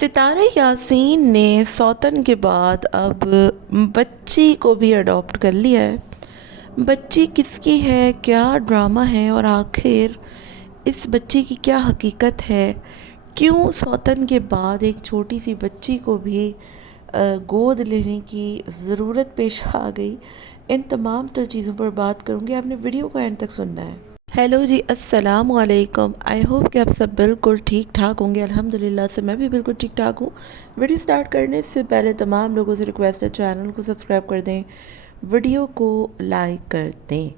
ستارہ یاسین نے سوتن کے بعد اب بچی کو بھی اڈاپٹ کر لیا ہے۔ بچی کس کی ہے، کیا ڈرامہ ہے اور آخر اس بچی کی کیا حقیقت ہے؟ کیوں سوتن کے بعد ایک چھوٹی سی بچی کو بھی گود لینے کی ضرورت پیش آ گئی؟ ان تمام تر چیزوں پر بات کروں گی، آپ نے ویڈیو کو اینڈ تک سننا ہے۔ ہیلو جی، السلام علیکم۔ آئی ہوپ کہ آپ سب بالکل ٹھیک ٹھاک ہوں گے۔ الحمدللہ سے میں بھی بالکل ٹھیک ٹھاک ہوں۔ ویڈیو سٹارٹ کرنے سے پہلے تمام لوگوں سے ریکویسٹ ہے، چینل کو سبسکرائب کر دیں، ویڈیو کو لائک کر دیں۔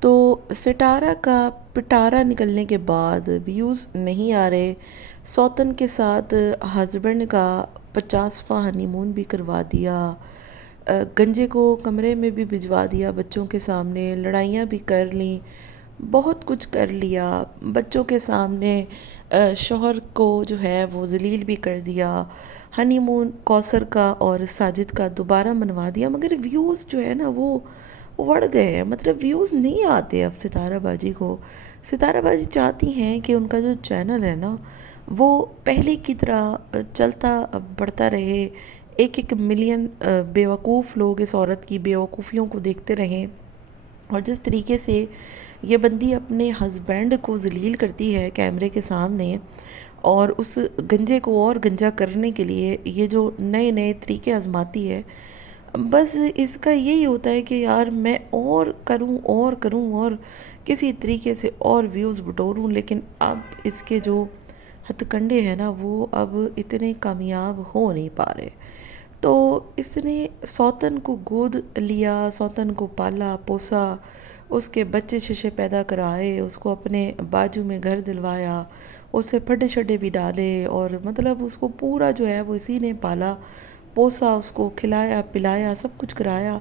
تو ستارہ کا پٹارا نکلنے کے بعد ویوز نہیں آ رہے، سوتن کے ساتھ ہسبینڈ کا 50واں ہنی مون بھی کروا دیا، گنجے کو کمرے میں بھی بھجوا دیا، بچوں کے سامنے لڑائیاں بھی کر لیں، بہت کچھ کر لیا، بچوں کے سامنے شوہر کو جو ہے وہ ذلیل بھی کر دیا، ہنی مون کوثر کا اور ساجد کا دوبارہ منوا دیا، مگر ویوز جو ہے نا وہ بڑھ گئے ہیں۔ مطلب ویوز نہیں آتے اب ستارہ باجی کو۔ ستارہ باجی چاہتی ہیں کہ ان کا جو چینل ہے نا وہ پہلے کی طرح چلتا بڑھتا رہے، ایک ایک ملین بیوقوف لوگ اس عورت کی بیوقوفیوں کو دیکھتے رہیں، اور جس طریقے سے یہ بندی اپنے ہسبینڈ کو ذلیل کرتی ہے کیمرے کے سامنے، اور اس گنجے کو اور گنجا کرنے کے لیے یہ جو نئے نئے طریقے آزماتی ہے، بس اس کا یہی ہوتا ہے کہ یار میں اور کروں اور کسی طریقے سے اور ویوز بٹوروں، لیکن اب اس کے جو ہتھ کنڈے ہیں نا وہ اب اتنے کامیاب ہو نہیں پا رہے۔ تو اس نے سوتن کو گود لیا، سوتن کو پالا پوسا، اس کے بچے ششے پیدا کرائے، اس کو اپنے باجو میں گھر دلوایا، اس سے پھڈے شڈے بھی ڈالے، اور مطلب اس کو پورا جو ہے وہ اسی نے پالا پوسا، اس کو کھلایا پلایا، سب کچھ کرایا۔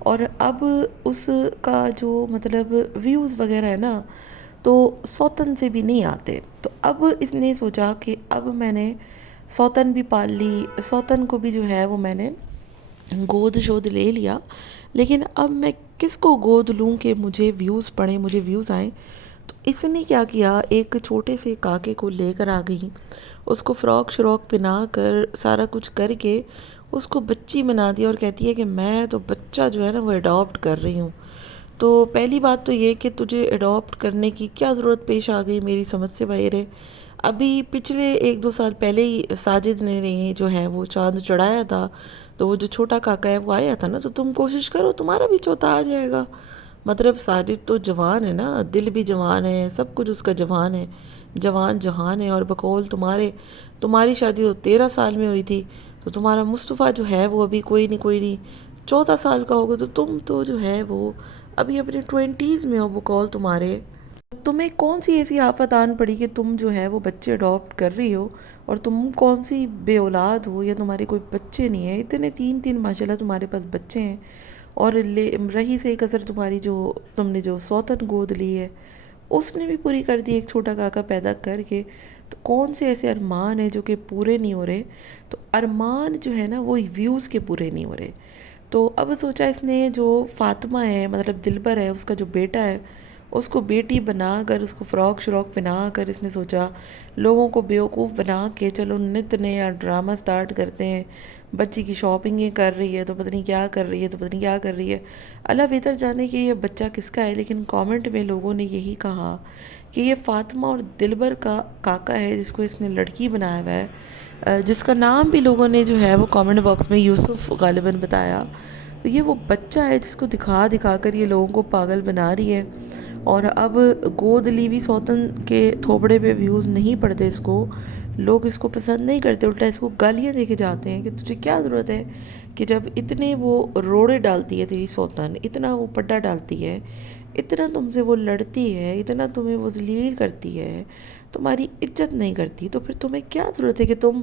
اور اب اس کا جو مطلب ویوز وغیرہ ہے نا تو سوتن سے بھی نہیں آتے۔ تو اب اس نے سوچا کہ اب میں نے سوتن بھی پال لی، سوتن کو بھی جو ہے وہ میں نے گود شود لے لیا، لیکن اب میں کس کو گود لوں کہ مجھے ویوز پڑیں، مجھے ویوز آئیں؟ تو اس نے کیا کیا، ایک چھوٹے سے کاکے کو لے کر آ گئی، اس کو فراک شروک پہنا کر سارا کچھ کر کے اس کو بچی بنا دیا، اور کہتی ہے کہ میں تو بچہ جو ہے نا وہ اڈاپٹ کر رہی ہوں۔ تو پہلی بات تو یہ کہ تجھے اڈاپٹ کرنے کی کیا ضرورت پیش آ گئی، میری سمجھ سے باہر ہے۔ ابھی پچھلے 1-2 سال پہلے ہی ساجد نے جو ہے وہ چاند چڑھایا تھا، تو وہ جو چھوٹا کاکا ہے وہ آیا تھا نا، تو تم کوشش کرو تمہارا بھی چوتھا آ جائے گا۔ مطلب ساجد تو جوان ہے نا، دل بھی جوان ہے، سب کچھ اس کا جوان ہے، جوان جہان ہے، اور بقول تمہاری شادی تو 13 سال میں ہوئی تھی، تو تمہارا مصطفیٰ جو ہے وہ ابھی کوئی نہیں 14 سال کا ہوگا، تو تم تو جو ہے وہ ابھی اپنے 20s میں ہو بقول تمہارے۔ تمہیں کون سی ایسی آفت آن پڑی کہ تم جو ہے وہ بچے اڈاپٹ کر رہی ہو، اور تم کون سی بے اولاد ہو یا تمہارے کوئی بچے نہیں ہیں؟ اتنے 3 ماشاءاللہ تمہارے پاس بچے ہیں، اور رہی سے ایک اثر تمہاری جو تم نے جو سوتن گود لی ہے اس نے بھی پوری کر دی ایک چھوٹا کاکا پیدا کر کے۔ تو کون سے ایسے ارمان ہیں جو کہ پورے نہیں ہو رہے؟ تو ارمان جو ہے نا وہ ویوز کے پورے نہیں ہو رہے۔ تو اب سوچا اس نے جو فاطمہ ہے، مطلب دلبر ہے، اس کا جو بیٹا ہے، اس کو بیٹی بنا کر، اس کو فراک شروک پہنا کر اس نے سوچا لوگوں کو بیوقوف بنا کے چلو نت نیا ڈرامہ سٹارٹ کرتے ہیں، بچی کی شاپنگ کر رہی ہے تو پتہ نہیں کیا کر رہی ہے، تو پتہ نہیں کیا کر رہی ہے، اللہ بہتر جانے کہ یہ بچہ کس کا ہے۔ لیکن کامنٹ میں لوگوں نے یہی کہا کہ یہ فاطمہ اور دلبر کا کاکا ہے، جس کو اس نے لڑکی بنایا ہوا ہے، جس کا نام بھی لوگوں نے جو ہے وہ کامنٹ باکس میں یوسف غالباً بتایا۔ تو یہ وہ بچہ ہے جس کو دکھا دکھا کر یہ لوگوں کو پاگل بنا رہی ہے، اور اب گود لی ہوئی سوتن کے تھوبڑے پہ ویوز نہیں پڑتے، اس کو لوگ اس کو پسند نہیں کرتے، الٹا اس کو گالیاں دے کے جاتے ہیں کہ تجھے کیا ضرورت ہے کہ جب اتنے وہ روڑے ڈالتی ہے تیری سوتن، اتنا وہ پڈا ڈالتی ہے، اتنا تم سے وہ لڑتی ہے، اتنا تمہیں وہ ذلیل کرتی ہے، تمہاری عزت نہیں کرتی، تو پھر تمہیں کیا ضرورت ہے کہ تم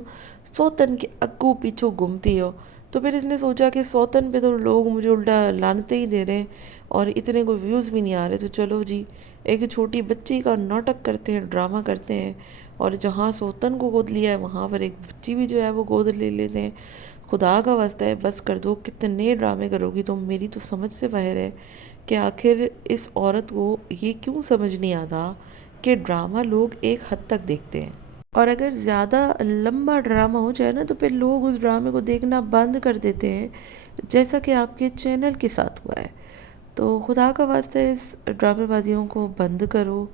سوتن کے اگو پیچھو گھومتی ہو؟ تو پھر اس نے سوچا کہ سوتن پہ تو لوگ مجھے الٹا لعنتیں ہی دے رہے ہیں، اور اتنے کوئی ویوز بھی نہیں آ رہے، تو چلو جی ایک چھوٹی بچی کا ناٹک کرتے ہیں، ڈرامہ کرتے ہیں، اور جہاں سوتن کو گود لیا ہے وہاں پر ایک بچی بھی جو ہے وہ گود لے لیتے ہیں۔ خدا کا واسطہ ہے بس کر دو، کتنے ڈرامے کرو گی تم؟ میری تو سمجھ سے باہر ہے کہ آخر اس عورت کو یہ کیوں سمجھ نہیں آتا کہ ڈرامہ لوگ ایک حد تک دیکھتے ہیں۔ اور اگر زیادہ لمبا ڈرامہ ہو جائے نا تو پھر لوگ اس ڈرامے کو دیکھنا بند کر دیتے ہیں، جیسا کہ آپ کے چینل کے ساتھ ہوا ہے۔ تو خدا کا واسطہ اس ڈرامے بازیوں کو بند کرو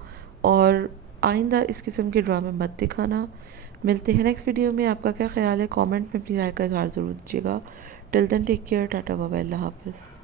اور آئندہ اس قسم کے ڈرامے مت دکھانا۔ ملتے ہیں نیکسٹ ویڈیو میں۔ آپ کا کیا خیال ہے؟ کامنٹ میں اپنی رائے کا اظہار ضرور دیجیے گا۔ Till then take care, tata bye bye, اللہ حافظ۔